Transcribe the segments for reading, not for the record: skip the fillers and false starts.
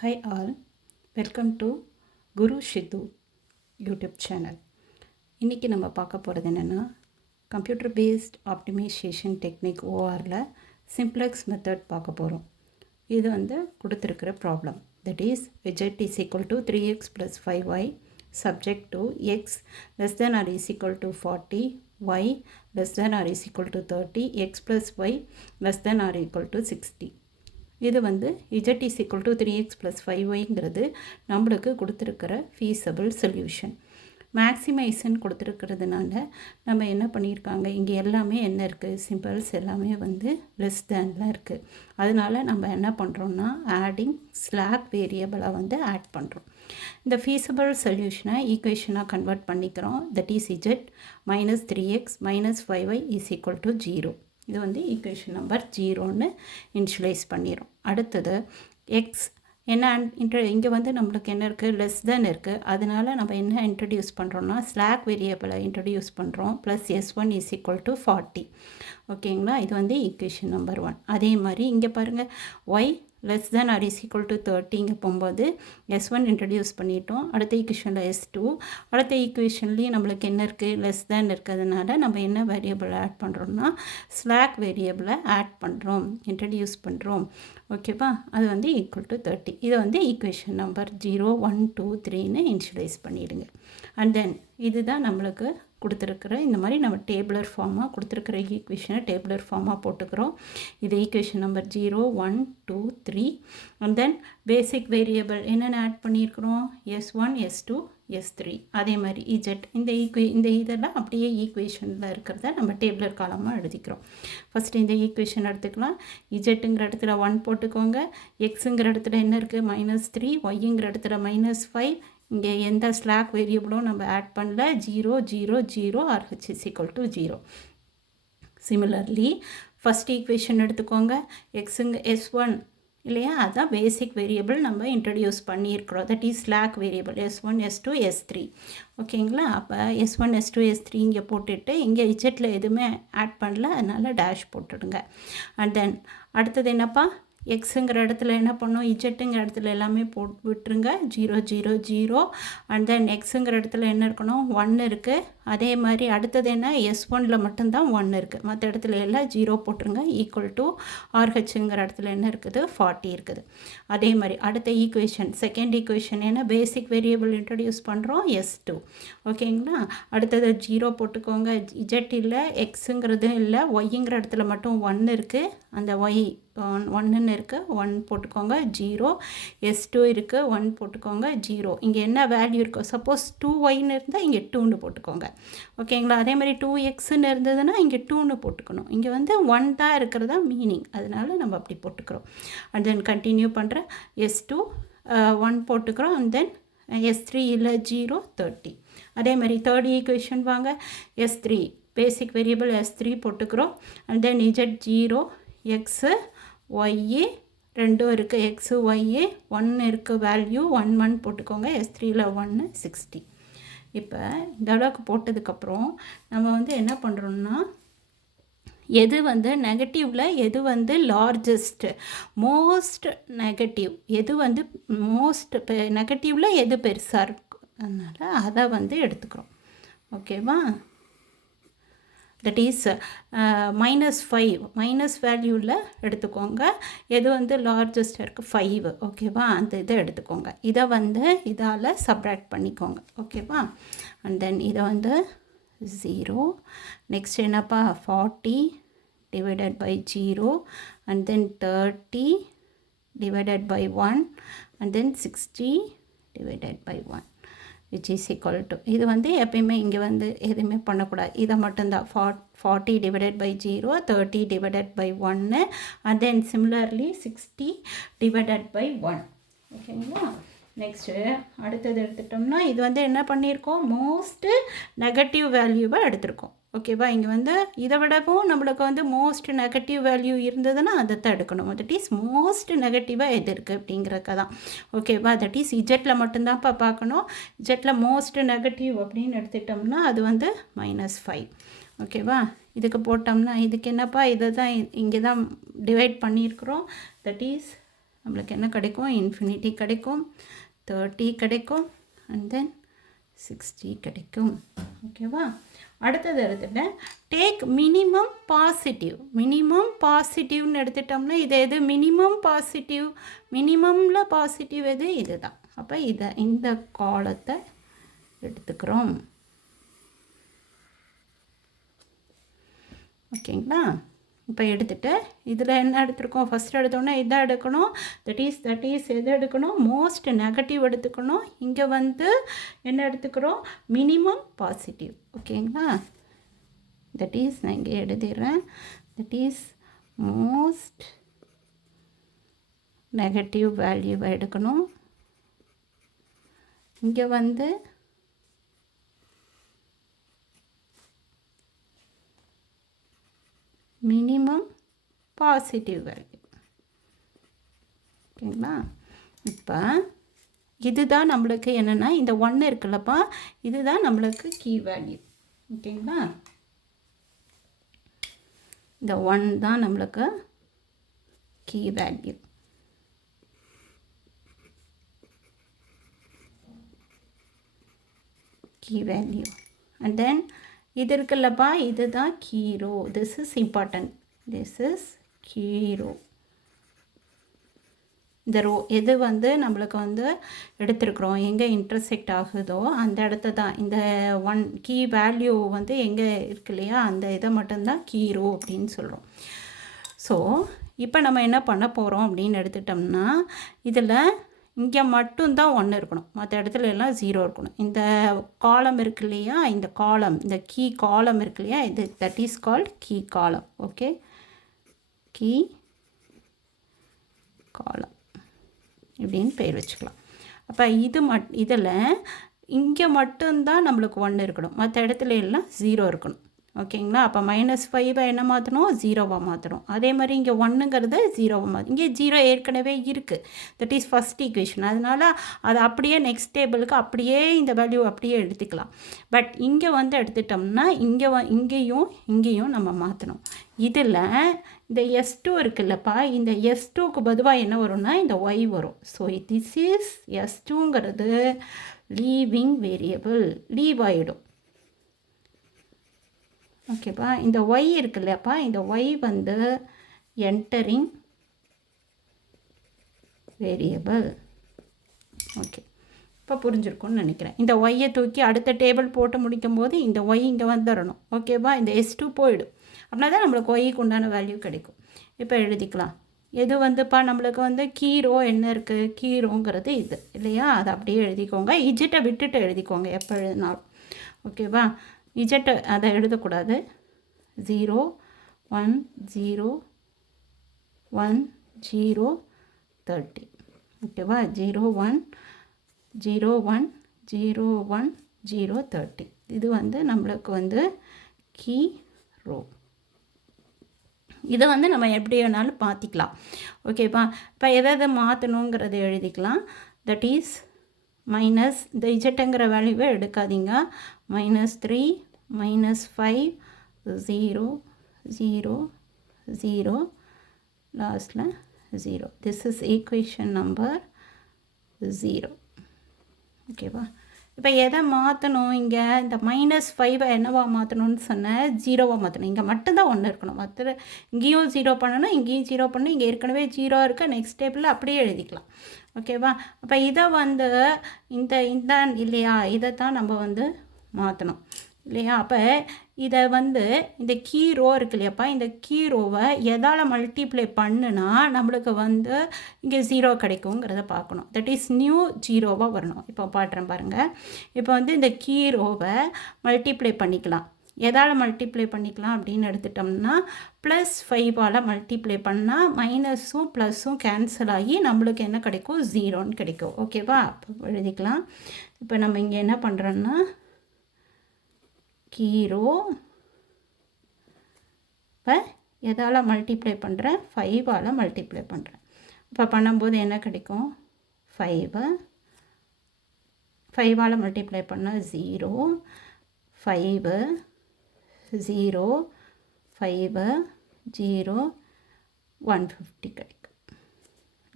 Hi all, welcome to Guru Shiddu YouTube channel. இன்றைக்கி நம்ம பார்க்க போகிறது என்னென்னா கம்ப்யூட்டர் பேஸ்ட் ஆப்டிமைசேஷன் டெக்னிக் ஓஆரில் சிம்ப்ளெக்ஸ் மெத்தட் பார்க்க போகிறோம். இது கொடுத்துருக்கிற problem, that is z is equal to 3x plus 5y subject to x less than or is equal to 40, y less than or is equal to 30, x plus y less than or equal to 60. இது z is equal to 3x plus 5yங்கிறது நம்மளுக்கு கொடுத்துருக்கிற feasible solution. மேக்ஸிமைசன் கொடுத்துருக்கிறதுனால நம்ம என்ன பண்ணியிருக்காங்க, இங்கே எல்லாமே என்ன இருக்குது, சிம்பிள்ஸ் எல்லாமே லெஸ் தேனில் இருக்குது. அதனால் நம்ம என்ன பண்ணுறோன்னா ஆடிங் ஸ்லாக் வேரியபிளை ஆட் பண்ணுறோம். இந்த feasible சொல்யூஷனை ஈக்குவேஷனாக கன்வெர்ட் பண்ணிக்கிறோம். That is z minus 3x minus 5y is equal to 0. இது ஈக்குவேஷன் நம்பர் 0ன்னு இனிஷியலைஸ் பண்ணிடும். அடுத்தது எக்ஸ் என்ன இங்கே நம்மளுக்கு என்ன இருக்குது, லெஸ் தென் இருக்குது. அதனால் நம்ம என்ன இன்ட்ரடியூஸ் பண்ணுறோன்னா ஸ்லாக் வேரியபிளை இன்ட்ரடியூஸ் பண்ணுறோம். Plus s1 is equal to 40. ஓகேங்களா, இது ஈக்குவேஷன் நம்பர் 1. அதே மாதிரி இங்கே பாருங்கள், Y less than R is equal to 30 இங்கே போகும்போது s1 இன்ட்ரடியூஸ் பண்ணிட்டோம். அடுத்த ஈக்குவேஷனில் s2, அடுத்த ஈக்குவேஷன்லேயும் நம்மளுக்கு என்ன இருக்குது, லெஸ் தேன் இருக்கிறதுனால நம்ம என்ன வேரியபிளை ஆட் பண்ணுறோம்னா ஸ்லாக் வேரியபிளை ஆட் பண்ணுறோம், இன்ட்ரடியூஸ் பண்ணுறோம். ஓகேவா, அது ஈக்குவல் டு 30. இதை ஈக்குவேஷன் நம்பர் 0, 1, 2, 3ன்னு இனிஷியலைஸ் பண்ணிவிடுங்க. அண்ட் தென் இதுதான் நம்மளுக்கு கொடுத்துருக்குற இந்த மாதிரி நம்ம டேபிளர் ஃபார்மாக கொடுத்துருக்குற ஈக்குவேஷனை டேபிளர் ஃபார்மாக போட்டுக்கிறோம். இது equation number 0, 1, 2, 3. And then basic variable என்னென்ன ஆட் பண்ணியிருக்கிறோம், s1, s2, s3. அதே மாதிரி z இந்த இதெல்லாம் அப்படியே ஈக்குவேஷனில் இருக்கிறத நம்ம டேபிளர் காலமாக எழுதிக்கிறோம். ஃபஸ்ட்டு இந்த ஈக்குவேஷன் எடுத்துக்கலாம். இஜெட்டுங்கிற இடத்துல 1 போட்டுக்கோங்க, எக்ஸுங்கிற இடத்துல என்ன இருக்குது -3, ஒய்ங்கிற இடத்துல -5. இங்கே எந்த ஸ்லாக் வேரியபிளும் நம்ம ஆட் பண்ணல. 0, 0, 0 or h is equal to 0. Similarly first equation எடுத்துக்கோங்க, எக்ஸுங்க s1 இல்லையா, அதுதான் பேசிக் வேரியபிள் நம்ம இன்ட்ரடியூஸ் பண்ணியிருக்கிறோம். That is slack variable s1, s2, s3. ஓகேங்களா, அப்போ s1, s2, s3 இங்கே போட்டுட்டு இங்கே இஜெட்டில் எதுவுமே ஆட் பண்ணல, அதனால் டேஷ் போட்டுடுங்க. அண்ட் தென் அடுத்தது என்னப்பா, எக்ஸுங்கிற இடத்துல என்ன பண்ணோம், இஜெட்டுங்கிற இடத்துல எல்லாமே போட்டு விட்டுருங்க. 0, 0, 0. அண்ட் தென் எக்ஸுங்கிற இடத்துல என்ன இருக்கணும், 1 இருக்குது. அதே மாதிரி அடுத்தது என்ன, s1ல் மட்டும்தான் 1 இருக்குது, மற்ற இடத்துல எல்லாம் 0 போட்டுருங்க. ஈக்குவல் டு RH இடத்துல என்ன இருக்குது, 40 இருக்குது. அதே மாதிரி அடுத்த ஈக்குவேஷன் செகண்ட் ஈக்குவேஷன் என்ன, பேசிக் வேரியபிள் இன்ட்ரடியூஸ் பண்ணுறோம், s2. ஓகேங்களா, அடுத்தது 0 போட்டுக்கோங்க. இஜெட் இல்லை, எக்ஸுங்கிறது இல்லை, ஒய்ங்கிற இடத்துல மட்டும் 1 இருக்குது. அந்த ஒய் 1ன்னு இருக்குது, 1 போட்டுக்கோங்க. 0, s2 இருக்குது, 1 போட்டுக்கோங்க. 0 இங்கே என்ன வேல்யூ இருக்கோ, சப்போஸ் 2yன்னு இருந்தால் இங்கே 2ன்னு போட்டுக்கோங்க. ஓகேங்களா, அதே மாதிரி 2xன்னு இருந்ததுன்னா இங்கே 2ன்னு போட்டுக்கணும். இங்கே 1 தான் இருக்கிறதா மீனிங், அதனால நம்ம அப்படி போட்டுக்கிறோம். அண்ட் தென் கண்டினியூ பண்ணுறேன். s2 1 போட்டுக்கிறோம். அண்ட் தென் s3 இல்லை 0, 30. அதே மாதிரி தேர்ட் ஈக்குவேஷன் வாங்க, s3 பேசிக் வேரியபிள் s3 போட்டுக்கிறோம். And then z 0, X Y ரெண்டும் இருக்குது, எக்ஸு ஒய்ஏ 1 இருக்குது வேல்யூ, 1, 1 போட்டுக்கோங்க. s3ல் 1, 60. இப்போ இந்த அளவுக்கு போட்டதுக்கப்புறம் நம்ம என்ன பண்ணுறோம்னா, எது நெகட்டிவில் எது லார்ஜஸ்ட்டு மோஸ்ட் நெகட்டிவ், எது மோஸ்ட் நெகட்டிவில் எது பெருசாக இருக்கும், அதனால் அதை எடுத்துக்கிறோம். ஓகேவா, தட் இஸ் -5 மைனஸ் வேல்யூவில் எடுத்துக்கோங்க. எது லார்ஜஸ்ட் இருக்குது, 5. ஓகேவா, அந்த இதை எடுத்துக்கோங்க. இதை இதால் சப்ராக்ட் பண்ணிக்கோங்க. ஓகேவா, அண்ட் தென் இதை 0. நெக்ஸ்ட் என்னப்பா, 40 divided by 0. And then 30 divided by 1. And then 60 divided by 1. which is equal to இது எப்பயுமே இங்கே எதுவுமே பண்ணக்கூடாது, இதை மட்டும்தான் 40 divided by 0, 30 divided by 1. And then similarly 60 divided by 1. ஓகேங்களா, நெக்ஸ்ட்டு அடுத்தது எடுத்துட்டோம்னா இது என்ன பண்ணியிருக்கோம், மோஸ்ட்டு நெகட்டிவ் வேல்யூவை எடுத்திருக்கோம். ஓகேவா, இங்கே இதை விடவும் நம்மளுக்கு மோஸ்ட் நெகட்டிவ் வேல்யூ இருந்ததுன்னா அதை தான் எடுக்கணும். தட் இஸ் மோஸ்ட் நெகட்டிவாக எது இருக்குது அப்படிங்கிறக்க தான். ஓகேவா, தட் இஸ் இஜெட்டில் மட்டும்தான்ப்பா பார்க்கணும். இஜெட்டில் மோஸ்ட் நெகட்டிவ் அப்படின்னு எடுத்துட்டோம்னா அது -5. ஓகேவா, இதுக்கு போட்டோம்னா இதுக்கு என்னப்பா, இதை தான் இங்கே தான் டிவைட் பண்ணியிருக்கிறோம். தட் இஸ் நம்மளுக்கு என்ன கிடைக்கும், இன்ஃபினிட்டி கிடைக்கும், 30 கிடைக்கும், அண்ட் தென் 60 கிடைக்கும். ஓகேவா? அடுத்தது எடுத்துட்டேன், டேக் மினிமம் பாசிட்டிவ்னு எடுத்துட்டோம்னா இது எது மினிமம் பாசிட்டிவ், மினிமமில் பாசிட்டிவ் எது, இது தான். அப்போ இந்த காலத்தை எடுத்துக்கிறோம். ஓகேங்களா? இப்போ எடுத்துகிட்டு இதில் என்ன எடுத்துருக்கோம், ஃபஸ்ட் எடுத்தோன்னா இதை எடுக்கணும், தட் இஸ் எது எடுக்கணும், மோஸ்ட் நெகட்டிவ் எடுத்துக்கணும். இங்கே வந்து என்ன எடுத்துக்கிறோம், மினிமம் பாசிட்டிவ். ஓகேங்களா? தட் இஸ் நான் இங்கே எழுதிடுறேன், தட் இஸ் மோஸ்ட் நெகட்டிவ் வேல்யூவை எடுக்கணும். இங்கே வந்து மினிமம் பாசிட்டிவ் வேல்யூ. ஓகேங்களா? இப்போ இதுதான் நம்மளுக்கு என்னென்னா இந்த 1 இருக்குல்லப்பா, இதுதான் நம்மளுக்கு கீ வேல்யூ. ஓகேங்களா? இந்த 1 தான் நம்மளுக்கு கீ வேல்யூ. அண்ட் தென் இது இருக்குல்லப்பா, இதுதான் key row. This is important, this is key row. இந்த ரோ எது வந்து நம்மளுக்கு வந்து எடுத்துருக்குறோம், எங்கே இன்டர்செக்ட் ஆகுதோ அந்த இடத்த தான், இந்த 1 கீ வேல்யூ வந்து எங்கே இருக்கு இல்லையா, அந்த இதை மட்டும்தான் கீ ரோ அப்படின்னு சொல்கிறோம். ஸோ இப்போ நம்ம என்ன பண்ண போகிறோம் அப்படின்னு எடுத்துட்டோம்னா, இதில் இங்கே மட்டும்தான் 1 இருக்கணும், மற்ற இடத்துல எல்லாம் 0 இருக்கணும். இந்த காலம் இருக்கு இல்லையா, இந்த காலம், இந்த கீ காலம் இருக்கு இல்லையா, இது that is called key column. Okay, key column இப்படின்னு பேர் வச்சுக்கலாம். அப்போ இதில் இங்கே மட்டும்தான் நம்மளுக்கு 1 இருக்கணும், மற்ற இடத்துல எல்லாம் 0 இருக்கணும். ஓகேங்களா? அப்போ -5 என்ன மாற்றணும், 0வாக மாற்றணும். அதே மாதிரி இங்கே 1ங்கிறது 0வாக மாற்றணும். இங்கே 0 ஏற்கனவே இருக்குது, தட் இஸ் ஃபஸ்ட் ஈக்குவேஷன். அதனால் அதை அப்படியே நெக்ஸ்ட் டேபிளுக்கு அப்படியே இந்த வேல்யூ அப்படியே எடுத்துக்கலாம். பட் இங்கே வந்து எடுத்துட்டோம்னா இங்கேயும் நம்ம மாற்றணும். இதில் இந்த S2 இருக்குல்லப்பா, இந்த S2க்கு பொதுவாக என்ன வரும்னா இந்த Y வரும். ஸோ திஸ் இஸ் S2ங்கிறது லீவிங் வேரியபிள், லீவ் ஆகிடும். ஓகேப்பா? இந்த Y இருக்கு இல்லையாப்பா, இந்த Y வந்து என்டரிங் வேரியபிள். ஓகே, இப்போ புரிஞ்சிருக்கும்னு நினைக்கிறேன். இந்த ஒய்யை தூக்கி அடுத்த டேபிள் போட்டு முடிக்கும் போது இந்த ஒய் இங்கே வந்துடணும். ஓகேவா? இந்த S2 போயிடும், அப்படின்னா தான் நம்மளுக்கு ஒய்க்கு உண்டான வேல்யூ கிடைக்கும். இப்போ எழுதிக்கலாம். எது வந்துப்பா நம்மளுக்கு வந்து கீரோ என்ன இருக்குது, கீரோங்கிறது இது இல்லையா, அதை அப்படியே எழுதிக்கோங்க. இஜெட்டை விட்டுட்டு எழுதிக்கோங்க எப்போ எழுதினாலும். ஓகேவா? இஜெட்டை அதை எழுதக்கூடாது. 0 1 0 1 0 30. ஓகேவா? 0 1 0 1 0 1 0 30. இது வந்து நம்மளுக்கு வந்து கீ ரோ. இதை வந்து நம்ம எப்படி வேணாலும் மாற்றிக்கலாம். ஓகேப்பா? இப்போ எதை மாற்றணுங்கிறத எழுதிக்கலாம். தட் இஸ் மைனஸ் இந்த இஜெட்டுங்கிற வேல்யூவை எடுக்காதீங்க. -3 -5 0 0 0 லாஸ்ட்டில் 0. This is equation number 0. ஓகேவா? இப்போ எதை மாற்றணும், இங்கே இந்த -5 என்னவாக மாற்றணும்னு சொன்னேன், 0வாக மாற்றணும். இங்கே மட்டும்தான் 1 இருக்கணும், மற்ற இங்கேயும் 0 பண்ணணும், இங்கேயும் 0 பண்ணணும். இங்கே ஏற்கனவே 0 இருக்குது, நெக்ஸ்ட் டேபிளில் அப்படியே எழுதிக்கலாம். ஓகேவா? அப்போ இதை வந்து இந்த இல்லையா, இதை தான் நம்ம வந்து மாற்றணும் இல்லையா. அப்போ இதை வந்து இந்த கீ ரோ இருக்கு இல்லையாப்பா, இந்த கீ ரோவை எதால் மல்டிப்ளை பண்ணுனா நம்மளுக்கு வந்து இங்கே 0 கிடைக்குங்கிறத பார்க்கணும். தட் இஸ் நியூ 0வாக வரணும். இப்போ பாட்டுறேன் பாருங்கள். இப்போ வந்து இந்த கீ ரோவை மல்டிப்ளை பண்ணிக்கலாம். எதால் மல்டிப்ளை பண்ணிக்கலாம் அப்படின்னு எடுத்துட்டோம்னா +5ஆல் மல்டிப்ளை பண்ணால் மைனஸும் ப்ளஸும் கேன்சல் ஆகி நம்மளுக்கு என்ன கிடைக்கும், 0ன்னு கிடைக்கும். ஓகேவா? அப்போ எழுதிக்கலாம். இப்போ நம்ம இங்கே என்ன பண்ணுறோன்னா கீ ரோ இப்போ எதால் மல்டிப்ளை பண்ணுறேன், 5ஆல் மல்டிப்ளை பண்ணுறேன். இப்போ பண்ணும்போது என்ன கிடைக்கும், 5ஆல் மல்டிப்ளை பண்ணால் 0 5 0 5 0 150 கிடைக்கும்.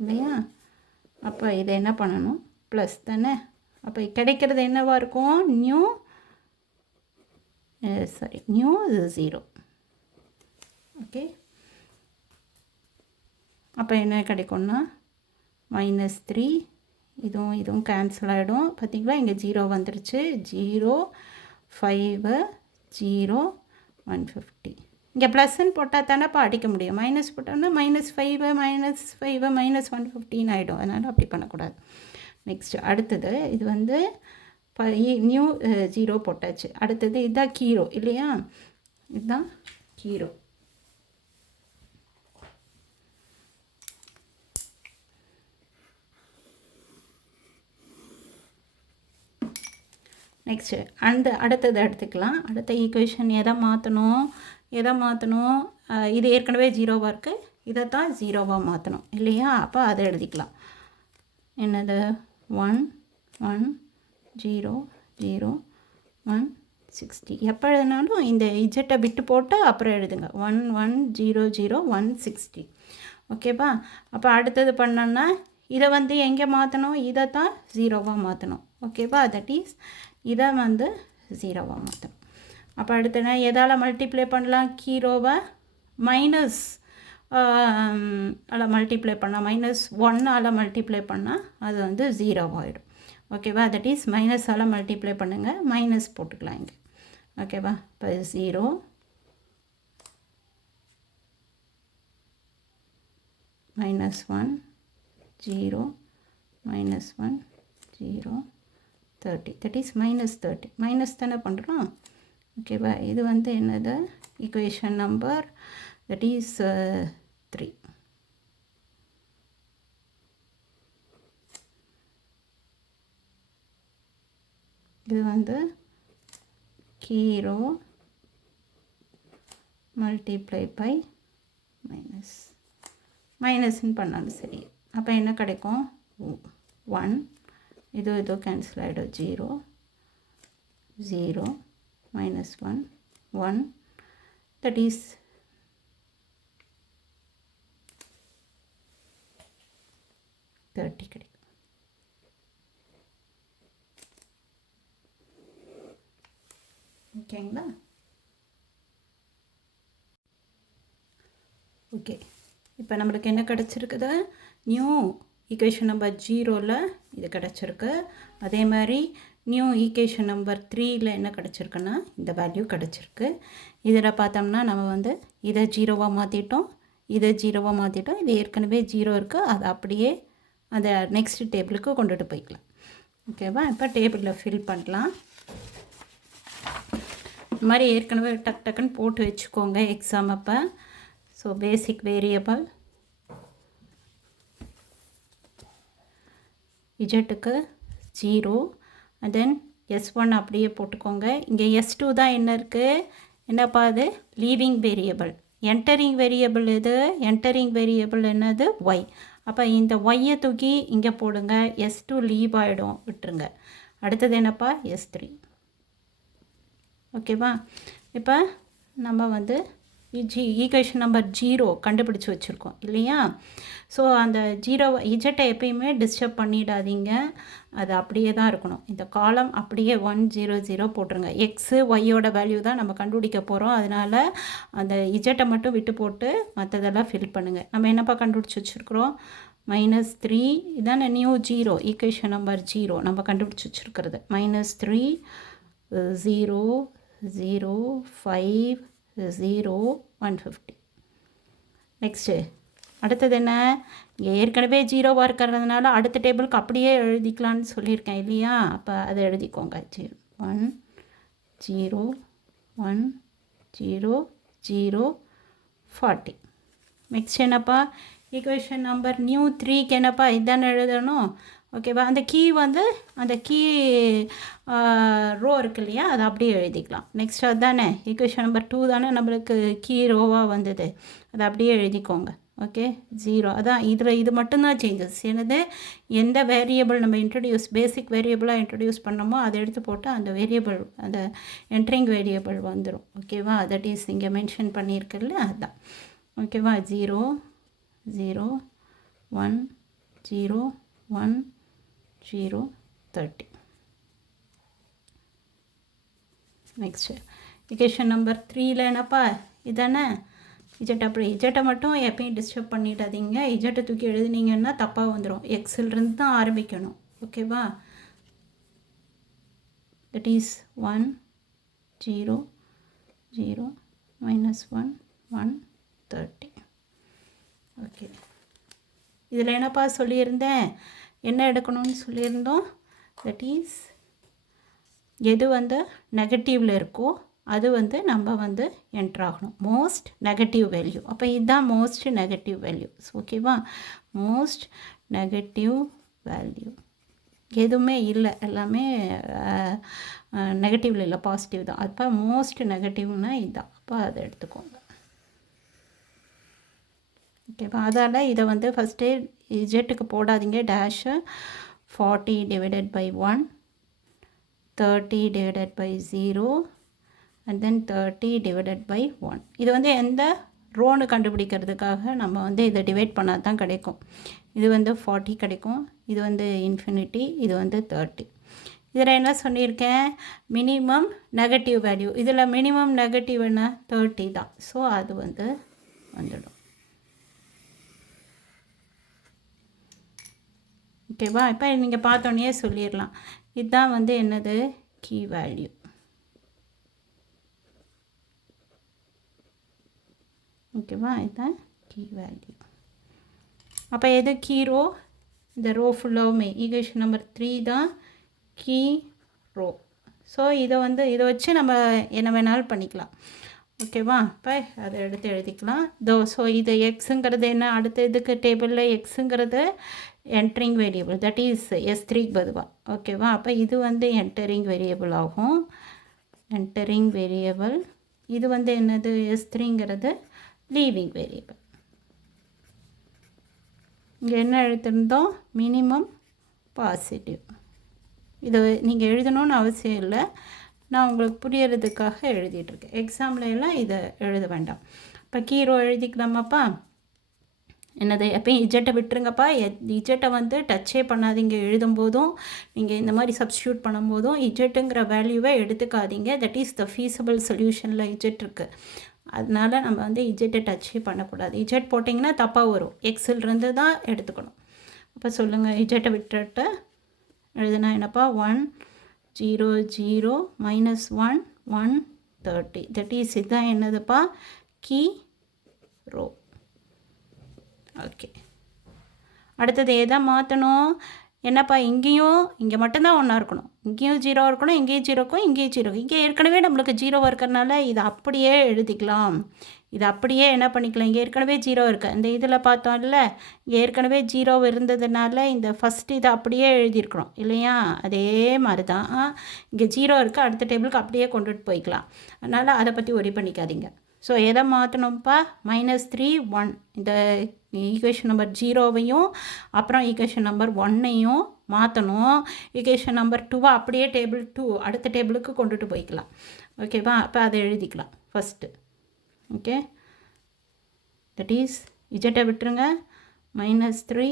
இல்லையா? அப்போ இதை என்ன பண்ணணும், ப்ளஸ் தானே. அப்போ கிடைக்கிறது என்னவாக இருக்கும், நியூ 0. ஓகே, அப்போ என்ன கிடைக்கும்னா -3, இதுவும் கேன்சல் ஆகிடும். பார்த்திங்களா, இங்கே 0 வந்துருச்சு. 0, 5, 0, 150. இங்கே ப்ளஸ்ன்னு போட்டால் தானேப்பா அடிக்க முடியும். மைனஸ் போட்டோம்னா -5 -150 ஆகிடும். அதனால் அப்படி பண்ணக்கூடாது. நெக்ஸ்ட்டு அடுத்தது இது வந்து நியூ 0 போட்டாச்சு. அடுத்தது இதுதான் கீரோ இல்லையா, இதுதான் கீரோ. நெக்ஸ்ட்டு அடுத்தது எடுத்துக்கலாம். அடுத்த ஈக்குவேஷன் எதை மாற்றணும், இது ஏற்கனவே 0வாக இருக்குது, இதை தான் 0வாக மாற்றணும் இல்லையா? அப்போ அதை எழுதிக்கலாம். என்னது 1 1 0 0 160. எப்போ எழுதினாலும் இந்த இஜெட்டை விட்டு போட்டு அப்புறம் எழுதுங்க. 1 1 0 0 160. ஓகேவா? அப்போ அடுத்தது பண்ணோன்னா இதை வந்து எங்கே மாற்றணும், இதை தான் 0வாக மாற்றணும். ஓகேவா? தட் இஸ் இதை வந்து 0வாக மாற்றணும். அப்போ அடுத்தது எதால் மல்டிப்ளை பண்ணலாம், கீரோவை மைனஸ் மல்டிப்ளை பண்ணால் -1 மல்டிப்ளை பண்ணால் அது வந்து 0வாகிடும். ஓகேவா? தட் இஸ் மைனஸால் மல்டிப்ளை பண்ணுங்கள், மைனஸ் போட்டுக்கலாம் இங்கே. ஓகேவா? இப்போ 0 -1 0 -1 0 30. That is -30. மைனஸ் தானே பண்ணுறோம். ஓகேவா? இது வந்து என்னது, ஈக்குவேஷன் நம்பர் தட் இஸ் 3. இது வந்து கீரோ மல்டிப்ளை பை மைனஸ்ன்னு பண்ணாலும் சரி. அப்போ என்ன கிடைக்கும், 1, இது கேன்சல் ஆகிடும். 0 0 -1 1 தட் இஸ் 30 கிடைக்கும். ஓகேங்களா? ஓகே, இப்போ நம்மளுக்கு என்ன கிடச்சிருக்குது, நியூ ஈக்குவேஷன் நம்பர் 0ல் இது கிடச்சிருக்கு. அதே மாதிரி நியூ ஈக்குவேஷன் நம்பர் 3ல் என்ன கிடச்சிருக்குன்னா இந்த வேல்யூ கிடச்சிருக்கு. இதில் பார்த்தோம்னா நம்ம வந்து இதை 0வாக மாற்றிட்டோம், இதை 0வாக மாற்றிட்டோம். இது ஏற்கனவே 0 இருக்குது, அதை அப்படியே அந்த நெக்ஸ்ட் டேபிளுக்கு கொண்டுட்டு போய்க்கலாம். ஓகேவா? இப்போ டேபிளில் ஃபில் பண்ணலாம். இந்த மாதிரி ஏற்கனவே டக்குன்னு போட்டு வச்சுக்கோங்க எக்ஸாம் அப்போ. ஸோ பேசிக் வேரியபிள் இஜெட்டுக்கு 0, அண்ட் தென் S1 அப்படியே போட்டுக்கோங்க. இங்கே S2 தான் என்ன இருக்குது, என்னப்பா அது, லீவிங் வேரியபிள். என்டரிங் வேரியபிள் இது, என்டரிங் வேரியபிள் என்னது, Y. அப்போ இந்த ஒய்யை தூக்கி இங்கே போடுங்க, S2 லீவ் ஆகிடும், விட்டுருங்க. அடுத்தது என்னப்பா, S3. ஓகேவா? இப்போ நம்ம வந்து ஈக்குவேஷன் நம்பர் 0 கண்டுபிடிச்சி வச்சுருக்கோம் இல்லையா? ஸோ அந்த 0 இஜெட்டை எப்பயுமே டிஸ்டர்ப் பண்ணிடாதீங்க, அது அப்படியே தான் இருக்கணும். இந்த காலம் அப்படியே 1 0 0 போட்டுருங்க. எக்ஸு ஒய்யோட வேல்யூ தான் நம்ம கண்டுபிடிக்க போகிறோம். அதனால் அந்த இஜெட்டை மட்டும் விட்டு போட்டு மற்றதெல்லாம் ஃபில் பண்ணுங்கள். நம்ம என்னப்பா கண்டுபிடிச்சி வச்சுருக்குறோம், -3 இதான் நியூ 0 ஈக்குவேஷன் நம்பர் 0 நம்ம கண்டுபிடிச்சி வச்சுருக்கிறது. -3 0 0 5 0 150. நெக்ஸ்ட்டு அடுத்தது என்ன, இங்கே ஏற்கனவே 0வாக இருக்கிறதுனால அடுத்த டேபிளுக்கு அப்படியே எழுதிக்கலான்னு சொல்லியிருக்கேன் இல்லையா? அப்போ அதை எழுதிக்கோங்க. 1 0 1 0 0 40. நெக்ஸ்ட் என்னப்பா, ஈக்குவேஷன் நம்பர் நியூ 3க்கு என்னப்பா இதானே எழுதணும். ஓகேவா? அந்த கீ வந்து அந்த கீ ரோ இருக்கு இல்லையா, அதை அப்படியே எழுதிக்கலாம். நெக்ஸ்ட் அதுதானே ஈக்குவேஷன் நம்பர் 2 தானே நம்மளுக்கு கீ ரோவாக வந்தது, அதை அப்படியே எழுதிக்கோங்க. ஓகே, 0 அதான் இது மட்டும்தான் சேஞ்சஸ். என்னது, எந்த வேரியபிள் நம்ம பேசிக் வேரியபிளாக இன்ட்ரடியூஸ் பண்ணோமோ அதை எடுத்து போட்டு அந்த வேரியபிள், அந்த என்ட்ரிங் வேரியபிள் வந்துடும். ஓகேவா? தட் இஸ் இங்கே மென்ஷன் பண்ணியிருக்குல்ல, அதுதான். ஓகேவா? 0 0 1 0 1 0 30. நெக்ஸ்ட்டு ஈக்குவேஷன் நம்பர் 3ல என்னப்பா இதானே இஜெட். அப்படி இஜெட்டை மட்டும் எப்பயும் டிஸ்டர்ப் பண்ணிடாதீங்க. இஜெட்டை தூக்கி எழுதுனீங்கன்னா தப்பாக வந்துடும். எக்ஸிலிருந்து தான் ஆரம்பிக்கணும். ஓகேவா? That is 1 0 0 -1 1 30. ஓகே, இதில் என்னப்பா சொல்லியிருந்தேன், என்ன எடுக்கணும்னு சொல்லியிருந்தோம். தட் இஸ் எது வந்து நெகட்டிவில் இருக்கோ அது வந்து நம்ம வந்து என்ட்ரு ஆகணும். Most negative value. அப்போ இதுதான் மோஸ்ட் நெகட்டிவ் வேல்யூஸ். ஓகேவா? மோஸ்ட் நெகட்டிவ் வேல்யூ எதுவுமே இல்லை, எல்லாமே நெகட்டிவில் இல்லை, பாசிட்டிவ் தான். அப்போ மோஸ்ட் நெகட்டிவ்னா இதுதான். அப்போ அதை எடுத்துக்கோங்க. ஓகேவா? அதால் இதை வந்து ஃபஸ்ட்டு இஜெட்டுக்கு போடாதீங்க. Dash 40 divided by 1 30 divided by 0 and then 30 divided by 1. இது வந்து எந்த ரோன்னு கண்டுபிடிக்கிறதுக்காக நம்ம வந்து இதை டிவைட் பண்ணால் தான் கிடைக்கும். இது வந்து 40 கிடைக்கும், இது வந்து இன்ஃபினிட்டி, இது வந்து 30. இதில் என்ன சொல்லியிருக்கேன், மினிமம் நெகட்டிவ் வேல்யூ. இதில் மினிமம் நெகட்டிவ் என்ன 30 தான். ஸோ அது வந்து வந்துடும். ஓகேவா? இப்போ நீங்கள் பார்த்தோன்னே சொல்லிடலாம், இதுதான் வந்து என்னது கீ வேல்யூ. ஓகேவா? இதுதான் கீ வேல்யூ. அப்போ எது கீ ரோ? இந்த ரோ ஃபுல்லாகவுமே ஈக்குவேஷன் நம்பர் 3 தான் கீ ரோ. ஸோ இதை வச்சு நம்ம என்ன வேணாலும் பண்ணிக்கலாம். ஓகேவா? இப்போ அதை எடுத்து எழுதிக்கலாம். ஸோ இது எக்ஸுங்கிறது என்ன, அடுத்த இதுக்கு டேபிளில் எக்ஸுங்கிறது என்ட்ரிங் வேரியபிள். தட் இஸ் S3க்கு பதுவாக. ஓகேவா? அப்போ இது வந்து என்டரிங் வேரியபிள் ஆகும். Entering variable. இது வந்து என்னது, S3ங்கிறது லீவிங் வேரியபிள். இங்கே என்ன எழுதிருந்தோம், மினிமம் பாசிட்டிவ். இது நீங்கள் எழுதணும்னு அவசியம் இல்லை, நான் உங்களுக்கு புரியறதுக்காக எழுதிட்டுருக்கேன். எக்ஸாம்பிள் எல்லாம் இதை எழுத வேண்டாம். இப்போ கீரோ எழுதிக்கலாமாப்பா. என்னது, எப்பயும் இஜெட்டை விட்டுருங்கப்பா. இஜெட்டை வந்து டச்சே பண்ணாதீங்க. எழுதும்போதும் நீங்கள் இந்த மாதிரி சப்ஸ்டியூட் பண்ணும்போதும் இஜெட்டுங்கிற வேல்யூவை எடுத்துக்காதீங்க. தட் இஸ் த ஃபீஸபிள் சொல்யூஷனில் இஜெட் இருக்குது. அதனால் நம்ம வந்து இஜெட்டை டச்சே பண்ணக்கூடாது. இஜெட் போட்டிங்கன்னா தப்பாக வரும். எக்ஸிலிருந்து தான் எடுத்துக்கணும். அப்போ சொல்லுங்கள், இஜெட்டை விட்டுட்டு எழுதுனா என்னப்பா, 1 0 0 -1 1 30. தட் இஸ் இதுதான் என்னதுப்பா, கீ ரோ. ஓகே, அடுத்தது எதை மாற்றணும், என்னப்பா இங்கேயும் இங்கே மட்டும்தான் ஒன்றா இருக்கணும். இங்கேயும் 0 இருக்கணும், இங்கேயும் 0 இருக்கும், இங்கேயும் 0. இங்கே ஏற்கனவே நம்மளுக்கு 0 இருக்கிறனால இதை அப்படியே எழுதிக்கலாம். இது அப்படியே என்ன பண்ணிக்கலாம், இங்கே ஏற்கனவே 0 இருக்குது. இந்த இதில் பார்த்தோம்ல, இங்கே ஏற்கனவே 0 இருந்ததுனால இந்த ஃபஸ்ட்டு இதை அப்படியே எழுதியிருக்கிறோம் இல்லையா? அதே மாதிரி தான் இங்கே 0 இருக்குது, அடுத்த டேபிளுக்கு அப்படியே கொண்டுட்டு போய்க்கலாம். அதனால் அதை பற்றி ஒரி பண்ணிக்காதீங்க. ஸோ எதை மாற்றணும்ப்பா, -3 1. இந்த ஈக்குவேஷன் நம்பர் 0வையும் அப்புறம் ஈக்குவேஷன் நம்பர் 1ஐயும் மாற்றணும். ஈக்குவேஷன் நம்பர் 2 அப்படியே டேபிள் 2 அடுத்த டேபிளுக்கு கொண்டுட்டு போய்க்கலாம். ஓகேவா? அப்போ அதை எழுதிக்கலாம் ஃபஸ்ட்டு. ஓகே, தட் இஸ் இஜெட்டை விட்டுருங்க. -3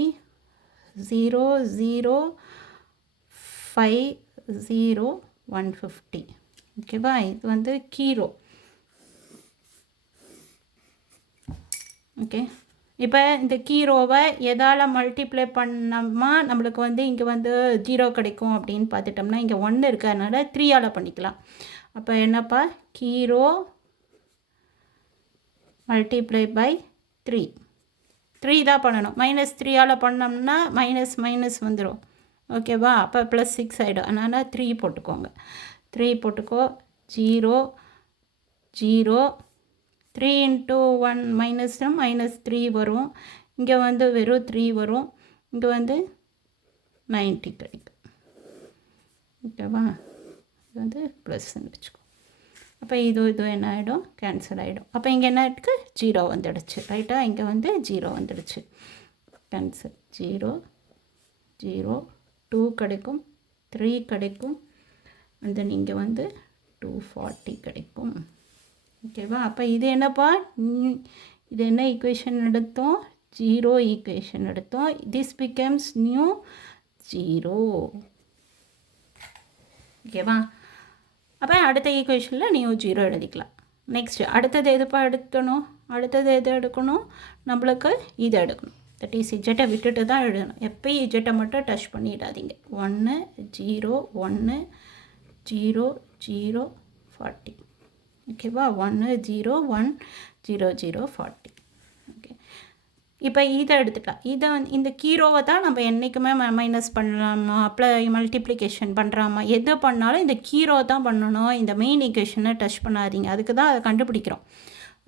0 0 5 0 150. ஓகேவா? இது வந்து கீரோ. ஓகே, இப்போ இந்த கீரோவை எதால் மல்டிப்ளை பண்ணோம்னா நம்மளுக்கு வந்து இங்கே வந்து 0 கிடைக்கும் அப்படின்னு பார்த்துட்டோம்னா, இங்கே 1 இருக்கிறதுனால 3ஆல் பண்ணிக்கலாம். அப்போ என்னப்பா, கீரோ மல்டிப்ளை பை 3. 3 தான் பண்ணணும். -3ஆல் பண்ணோம்னா மைனஸ் வந்துடும். ஓகேவா? அப்போ +6 ஆகிடும். அதனால் 3 போட்டுக்கோங்க. 3 போட்டுக்கோ. 0 0 3 × 1 -3 வரும். இங்கே வந்து வெறும் 3 வரும். இங்கே வந்து 90 கிடைக்கும். ஓகேவா? இது வந்து ப்ளஸ்ன்னு வச்சுக்கோ. அப்போ இது என்ன ஆகிடும், கேன்சல் ஆகிடும். அப்போ இங்கே என்ன இருக்குது, 0 வந்துடுச்சு. ரைட்டாக, இங்கே வந்து 0 வந்துடுச்சு. கேன்சல். 0 0 2 கிடைக்கும், 3 கிடைக்கும், அண்ட் தென் இங்கே வந்து 240 கிடைக்கும். ஓகேவா? அப்போ இது என்னப்பா, இது என்ன ஈக்குவேஷன் எடுத்தோம், 0 ஈக்குவேஷன் எடுத்தோம். This becomes new 0. ஓகேவா? அப்போ அடுத்த ஈக்குவேஷனில் நியூ 0 எழுதிக்கலாம். நெக்ஸ்ட் அடுத்தது எதுப்பா எடுக்கணும்? அடுத்தது எது எடுக்கணும்? நம்மளுக்கு இதை எடுக்கணும். தட் இஸ் இஜெட்டை விட்டுட்டு தான் எழுதணும். எப்போயும் இஜெட்டை மட்டும் டச் பண்ணிடாதீங்க. 1 0 1 0 0 40. ஓகேவா? 1 0 1 0 0 40. ஓகே, இப்போ இதை எடுத்துக்கலாம். இதை இந்த கீரோவை தான் நம்ம என்றைக்குமே மைனஸ் பண்ணலாமா, மல்டிப்ளிகேஷன் பண்ணுறாமா, எது பண்ணாலும் இந்த கீரோ தான் பண்ணணும். இந்த மெயின் ஈக்குவேஷனை டச் பண்ணாதீங்க. அதுக்கு தான் அதை கண்டுபிடிக்கிறோம்.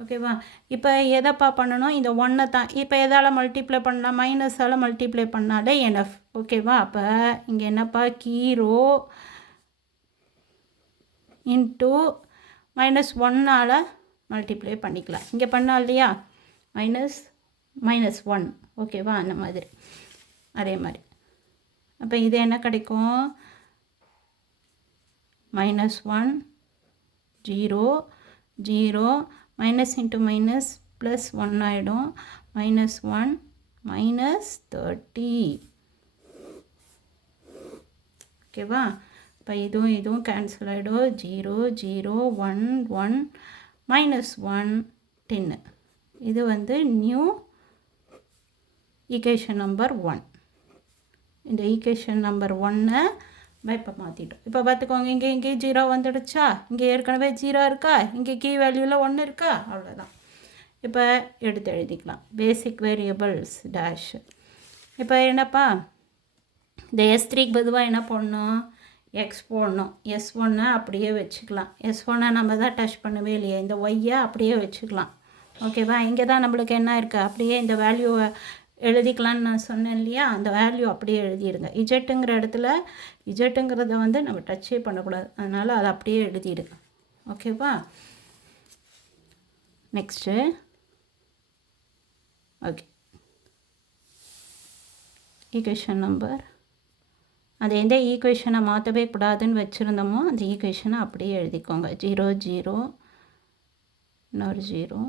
ஓகேவா? இப்போ எதைப்பா பண்ணணும்? இந்த 1 தான். இப்போ எதால் மல்டிப்ளை பண்ணலாம்? மைனஸால் மல்டிப்ளை பண்ணாலே என்எஃப். ஓகேவா? அப்போ இங்கே என்னப்பா, கீரோ இன்ட்டு -1ஆல் மல்டிப்ளை பண்ணிக்கலாம். இங்கே பண்ணால் இல்லையா, -1. ஓகேவா? அந்த மாதிரி அதே மாதிரி. அப்போ இது என்ன கிடைக்கும்? -1 0 0 மைனஸ் இன்ட்டு மைனஸ் ப்ளஸ் 1 ஆகிடும். -1 -30. ஓகேவா? இப்போ இதுவும் கேன்சல் ஆகிடும். 0 0 1 1 -1 10. இது வந்து நியூ ஈக்குவேஷன் நம்பர் 1. இந்த ஈக்குவேஷன் நம்பர் 1 இப்போ மாற்றிட்டோம். இப்போ பார்த்துக்கோங்க, இங்கே 0 வந்துடுச்சா? இங்கே ஏற்கனவே 0 இருக்கா? இங்கே கீ வேல்யூவில் 1 இருக்கா? அவ்வளோதான். இப்போ எடுத்து எழுதிக்கலாம். பேசிக் வேரியபிள்ஸ் டேஷ். இப்போ என்னப்பா, இந்த S3க்கு பொதுவாக என்ன போடணும்? எக்ஸ் போடணும். S1 அப்படியே வச்சுக்கலாம். S1 நம்ம தான் டச் பண்ணவே இல்லையே. இந்த ஒய்யை அப்படியே வச்சுக்கலாம். ஓகேவா? இங்கே தான் நம்மளுக்கு என்ன இருக்குது? அப்படியே இந்த வேல்யூவை எழுதிக்கலான்னு நான் சொன்னேன் இல்லையா, அந்த வேல்யூ அப்படியே எழுதிடுங்க. இஜெட்டுங்கிற இடத்துல இஜெட்டுங்கிறத வந்து நம்ம டச்சே பண்ணக்கூடாது. அதனால் அதை அப்படியே எழுதிடுங்க. ஓகேவா? நெக்ஸ்ட்டு ஓகே, ஈக்குவேஷன் நம்பர், அது எந்த ஈக்குவேஷனை மாற்றவே கூடாதுன்னு வச்சுருந்தோமோ அந்த ஈக்குவேஷனை அப்படியே எழுதிக்கோங்க. 0 0 இன்னொரு 0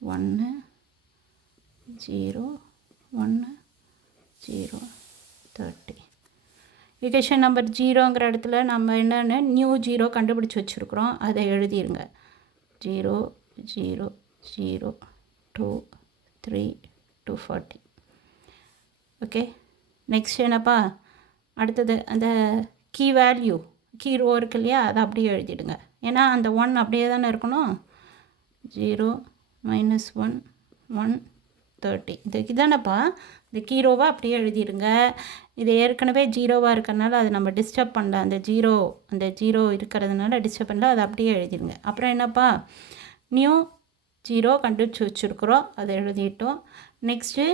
1 0 1 0 30. ஈக்குவேஷன் நம்பர் 0ங்கிற இடத்துல நம்ம என்னென்னு நியூ 0 கண்டுபிடிச்சி வச்சுருக்குறோம். அதை எழுதிடுங்க. 0 0 0 2 3 240. ஓகே, நெக்ஸ்ட் என்னப்பா, அடுத்தது அந்த கீ வேல்யூ, கீ ரோ இருக்கு இல்லையா, அதை அப்படியே எழுதிடுங்க. ஏன்னா அந்த 1 அப்படியே தானே இருக்கணும். 0 -1 1 30. இதானப்பா இந்த கீரோவாக அப்படியே எழுதிடுங்க. இது ஏற்கனவே 0வாக இருக்கிறதுனால அதை நம்ம டிஸ்டர்ப் பண்ணல. அந்த 0 இருக்கிறதுனால டிஸ்டர்ப் பண்ணல. அதை அப்படியே எழுதிடுங்க. அப்புறம் என்னப்பா, நியூ 0 கண்டுபிடிச்சி வச்சுருக்குறோம், அதை எழுதிட்டோம். நெக்ஸ்ட்டு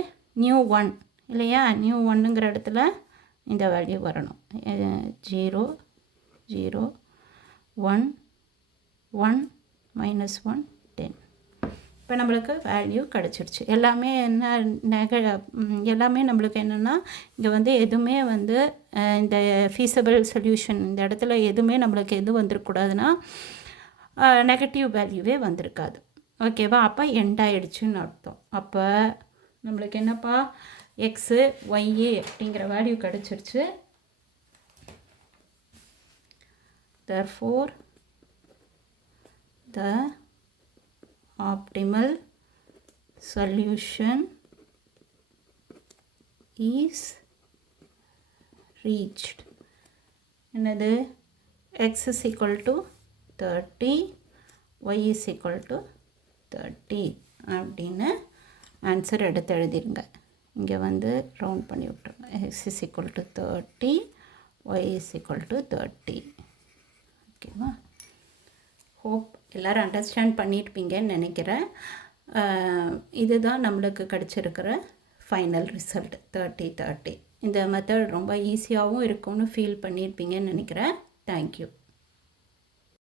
நியூ 1 இல்லையா, நியூ 1ங்கிற இடத்துல இந்த வேல்யூ வரணும். 0 0 1 1 -1 10. இப்போ நம்மளுக்கு வேல்யூ கிடச்சிருச்சு. எல்லாமே எல்லாமே நம்மளுக்கு என்னென்னா, இங்கே வந்து எதுவுமே வந்து இந்த ஃபீஸபிள் சொல்யூஷன் இந்த இடத்துல எதுவுமே நம்மளுக்கு எது வந்துருக்கூடாதுன்னா நெகட்டிவ் வேல்யூவே வந்திருக்காது. ஓகேவா? அப்போ எண்ட் ஆகிடுச்சுன்னு அர்த்தம். அப்போ நம்மளுக்கு என்னப்பா, எக்ஸு ஒய்ஏ அப்படிங்கிற வேல்யூ கிடச்சிருச்சு. therefore the optimal solution is reached. என்னது, x is equal to 30, y is equal to 30 அப்படின்னு ஆன்சர் எடுத்து எழுதிருங்க. இங்கே வந்து ரவுண்ட் பண்ணி விட்டுருங்க. x is equal to 30, y is equal to 30. ஓகேவா? ஹோப் எல்லோரும் அண்டர்ஸ்டாண்ட் பண்ணியிருப்பீங்கன்னு நினைக்கிறேன். இதுதான் நம்மளுக்கு கிடச்சிருக்கிற ஃபைனல் ரிசல்ட் 30 30. இந்த மெத்தட் ரொம்ப ஈஸியாகவும் இருக்கும்னு ஃபீல் பண்ணியிருப்பீங்கன்னு நினைக்கிறேன். தேங்க்யூ.